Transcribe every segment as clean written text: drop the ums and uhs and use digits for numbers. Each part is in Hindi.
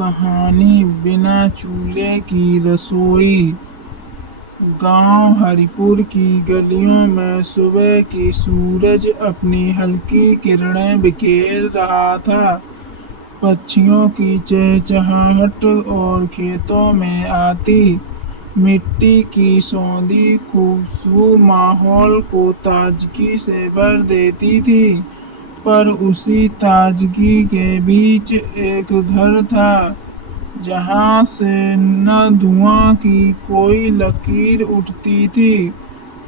कहानी बिना चूल्हे की रसोई। गांव हरिपुर की गलियों में सुबह की सूरज अपनी हल्की किरणें बिखेर रहा था। पक्षियों की चहचहाहट और खेतों में आती मिट्टी की सौंधी खुशबू माहौल को ताजगी से भर देती थी। पर उसी ताजगी के बीच एक घर था, जहां से न धुआं की कोई लकीर उठती थी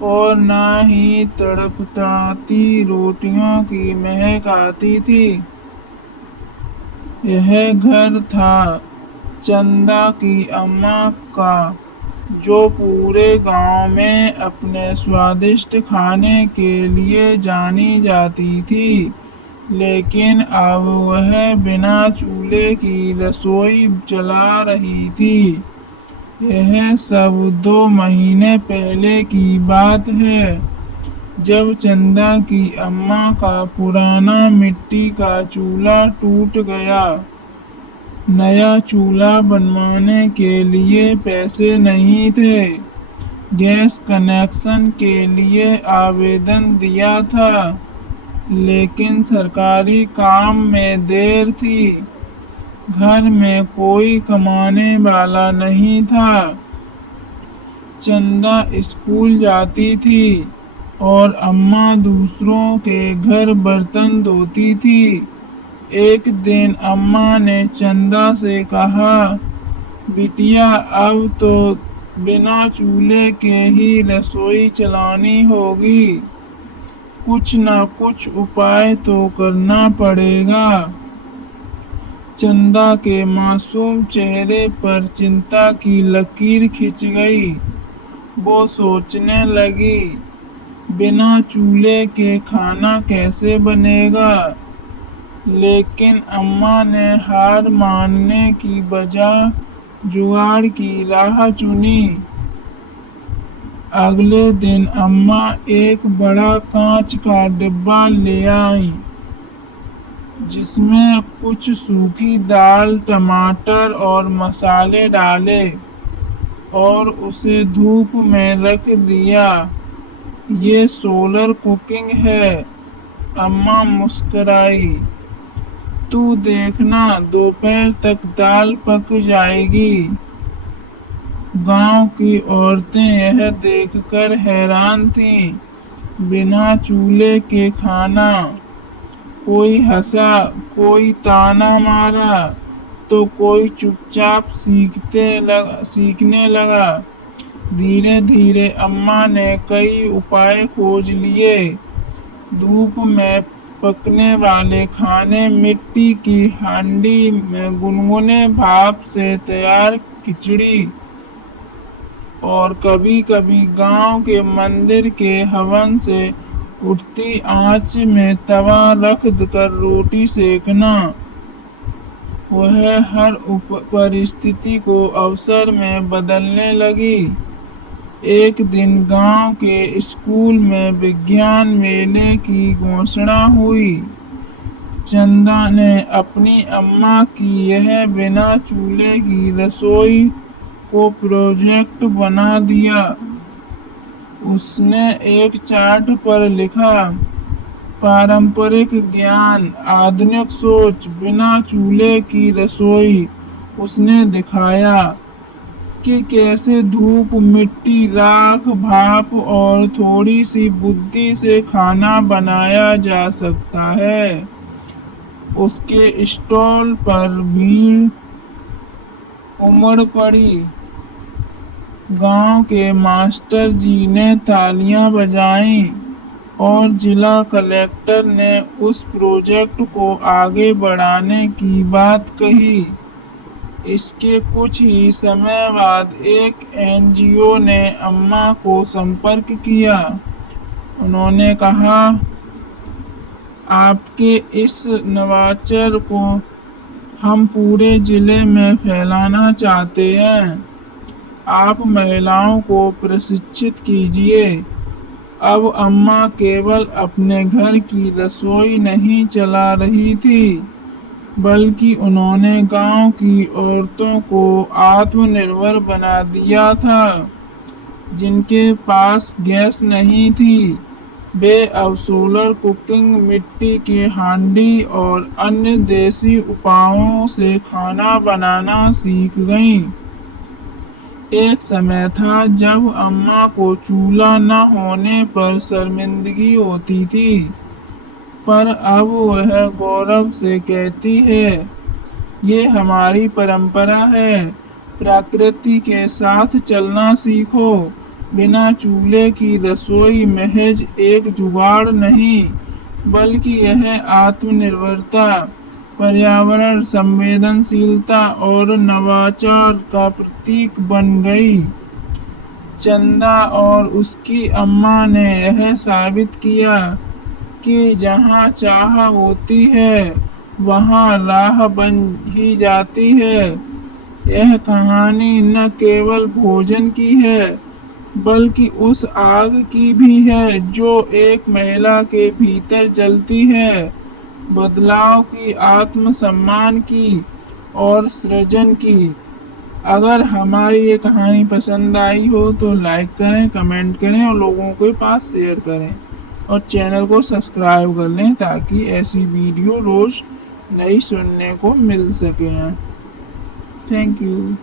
और न ही तड़पती रोटियों की महक आती थी। यह घर था चंदा की अम्मा का, जो पूरे गांव में अपने स्वादिष्ट खाने के लिए जानी जाती थी। लेकिन अब वह बिना चूल्हे की रसोई चला रही थी। यह सब 2 महीने पहले की बात है, जब चंदा की अम्मा का पुराना मिट्टी का चूल्हा टूट गया। नया चूल्हा बनवाने के लिए पैसे नहीं थे। गैस कनेक्शन के लिए आवेदन दिया था, लेकिन सरकारी काम में देर थी। घर में कोई कमाने वाला नहीं था। चंदा स्कूल जाती थी और अम्मा दूसरों के घर बर्तन धोती थी। एक दिन अम्मा ने चंदा से कहा, बिटिया, अब तो बिना चूल्हे के ही रसोई चलानी होगी। कुछ न कुछ उपाय तो करना पड़ेगा। चंदा के मासूम चेहरे पर चिंता की लकीर खिंच गई। वो सोचने लगी, बिना चूल्हे के खाना कैसे बनेगा। लेकिन अम्मा ने हार मानने की बजाय जुगाड़ की राह चुनी। अगले दिन अम्मा एक बड़ा कांच का डिब्बा ले आई, जिसमें कुछ सूखी दाल, टमाटर और मसाले डाले और उसे धूप में रख दिया। ये सोलर कुकिंग है, अम्मा मुस्कुराई। तू देखना, दोपहर तक दाल पक जाएगी। गांव की औरतें यह देखकर हैरान थीं। बिना चूल्हे के खाना। कोई हंसा, कोई ताना मारा, तो कोई चुपचाप सीखने लगा। धीरे धीरे अम्मा ने कई उपाय खोज लिए। धूप में पकने वाले खाने, मिट्टी की हांडी में गुनगुने भाप से तैयार खिचड़ी, और कभी-कभी गांव के मंदिर के हवन से उठती आंच में तवा रख कर रोटी सेकना। वह हर परिस्थिति को अवसर में बदलने लगी। एक दिन गांव के स्कूल में विज्ञान मेले की घोषणा हुई। चंदा ने अपनी अम्मा की यह बिना चूल्हे की रसोई को प्रोजेक्ट बना दिया। उसने एक चार्ट पर लिखा, पारंपरिक ज्ञान, आधुनिक सोच, बिना चूल्हे की रसोई। उसने दिखाया कि कैसे धूप, मिट्टी, राख, भाप और थोड़ी सी बुद्धि से खाना बनाया जा सकता है। उसके स्टॉल पर भीड़ उमड़ पड़ी। गांव के मास्टर जी ने तालियां बजाईं और जिला कलेक्टर ने उस प्रोजेक्ट को आगे बढ़ाने की बात कही। इसके कुछ ही समय बाद एक एनजीओ ने अम्मा को संपर्क किया। उन्होंने कहा, आपके इस नवाचार को हम पूरे जिले में फैलाना चाहते हैं। आप महिलाओं को प्रशिक्षित कीजिए। अब अम्मा केवल अपने घर की रसोई नहीं चला रही थी, बल्कि उन्होंने गांव की औरतों को आत्मनिर्भर बना दिया था। जिनके पास गैस नहीं थी, वे अब सोलर कुकिंग, मिट्टी के हांडी और अन्य देसी उपायों से खाना बनाना सीख गईं। एक समय था जब अम्मा को चूल्हा न होने पर शर्मिंदगी होती थी, पर अब वह गौरव से कहती है, ये हमारी परंपरा है। प्रकृति के साथ चलना सीखो। बिना चूल्हे की रसोई महज एक जुगाड़ नहीं, बल्कि यह आत्मनिर्भरता, पर्यावरण संवेदनशीलता और नवाचार का प्रतीक बन गई। चंदा और उसकी अम्मा ने यह साबित किया कि जहाँ चाह होती है, वहाँ राह बन ही जाती है। यह कहानी न केवल भोजन की है, बल्कि उस आग की भी है जो एक महिला के भीतर जलती है, बदलाव की, आत्मसम्मान की और सृजन की। अगर हमारी ये कहानी पसंद आई हो तो लाइक करें, कमेंट करें और लोगों के पास शेयर करें और चैनल को सब्सक्राइब कर लें ताकि ऐसी वीडियो रोज नई सुनने को मिल सके। Thank you.